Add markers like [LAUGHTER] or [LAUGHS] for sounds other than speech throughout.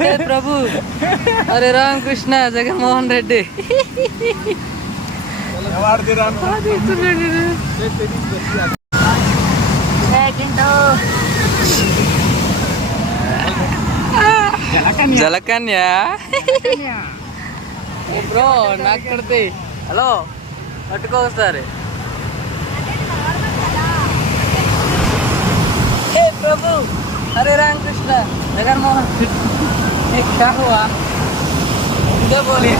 హే ప్రభు హరే రామ్ కృష్ణ జగన్మోహన్ రెడ్డి జలకన్య. బ్రో నాకు కడితే హలో పట్టుకో ఒకసారి. हरे राम कृष्ण जगन मोहन ये क्या हुआ इधर बोलिए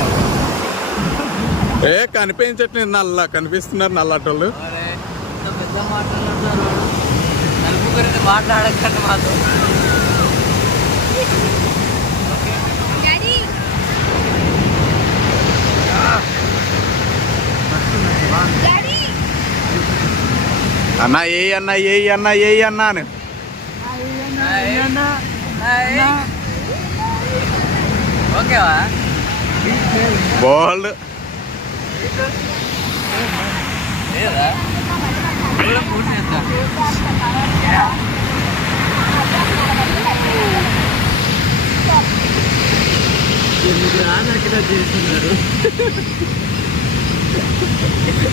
ఏ కనిపించట్లేదు నల్ల కనిపిస్తున్నారు నల్లటోళ్ళు అరే ఇంత పెద్ద మాట్లాడుతున్నారు నలుపు గురించి మాట్లాడకండి మాతో అన్న ఏ అన్న ఏ అన్న ఏ అన్న అని ఓకేవా బోల్డ్ లేదా కూడా పూర్తి చేద్దాం ఎందుకు రానక్కడ చేస్తున్నారు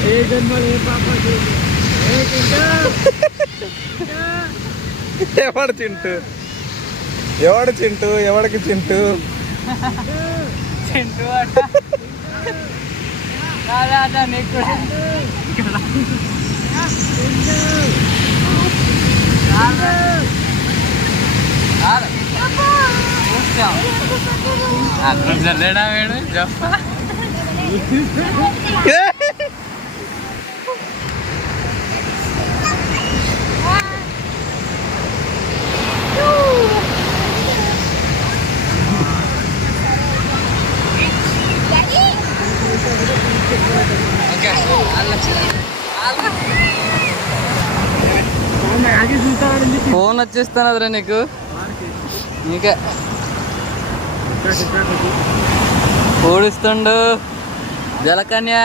ఏ జన్మలో ఏ పాప. ఏ చింటూ. ఎవడు చింటూ? ఎవడు చింటూ? ఎవడికి చింటూ? చింటూ అక్కడ జల్లేడా వేడు? చెప్ప. ఫోన్ వచ్చేస్తున్నదిరా నీకు. ఇంకా ఓడిస్తుండు జలకన్య.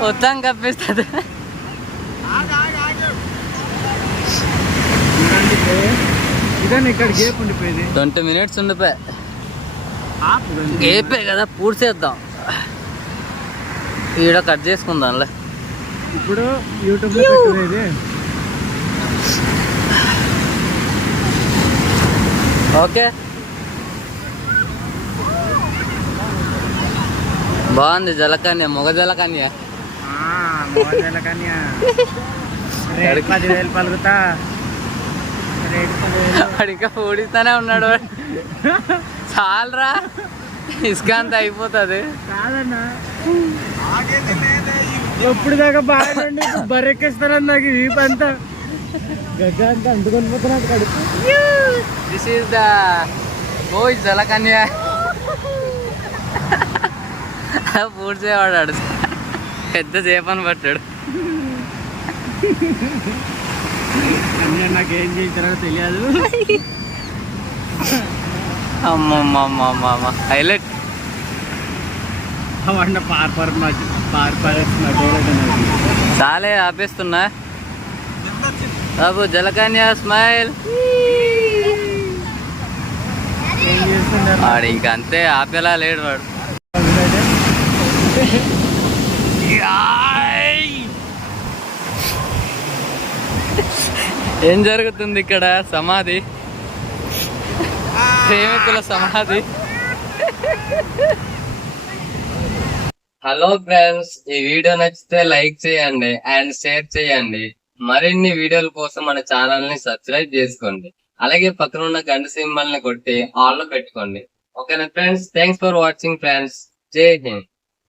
మొత్తం కప్పిస్తుంది. ట్వంటీ మినిట్స్ ఉండిపోయి. గేపే కదా పూర్తి చేద్దాం. ఈడ కట్ చేసుకుందాంలే. ఇప్పుడు యూట్యూబ్లో పెట్టుకునేది ఓకే. బాగుంది జలకన్య మొగ జలకన్య. పదివేలు పలుకుతా. వాడిక ఊడిస్తానే ఉన్నాడు. [LAUGHS] చాలరా. ఇసుక అయిపోతుంది. కాదన్నా. ఎప్పుడు దాకా బాగుండి బరెక్కిస్తానని నాకు ఈ అంతా. గడ్డ అంతా అందుకొని పోతున్నా కడుపు. దిస్ ఈస్ ద బోయ్ జలకన్య. పూర్తి పెద్ద చేపని పట్టాడు. నాకేం చేస్తారో తెలియదు. [LAUGHS] అమ్మమ్మమ్మమ్మ హైలైట్. అవన్న పార్ పార్ పార్ పారేస్తున్నా చాలే ఆపేస్తున్నా. బాబు జలకన్య స్మైల్. వాడు ఇంక అంతే ఆపేలా లేడు వాడు. ఏం జరుగుతుంది ఇక్కడ? సమాధి. ప్రేమికుల సమాధి. హలో ఫ్రెండ్స్ ఈ వీడియో నచ్చితే లైక్ చేయండి అండ్ షేర్ చేయండి. మరిన్ని వీడియోల కోసం మన ఛానల్ని సబ్స్క్రైబ్ చేసుకోండి. అలాగే పక్కన ఉన్న గంట సింబల్ని కొట్టి ఆల్లో పెట్టుకోండి. ఓకేనా friends thanks for watching friends Jai Hind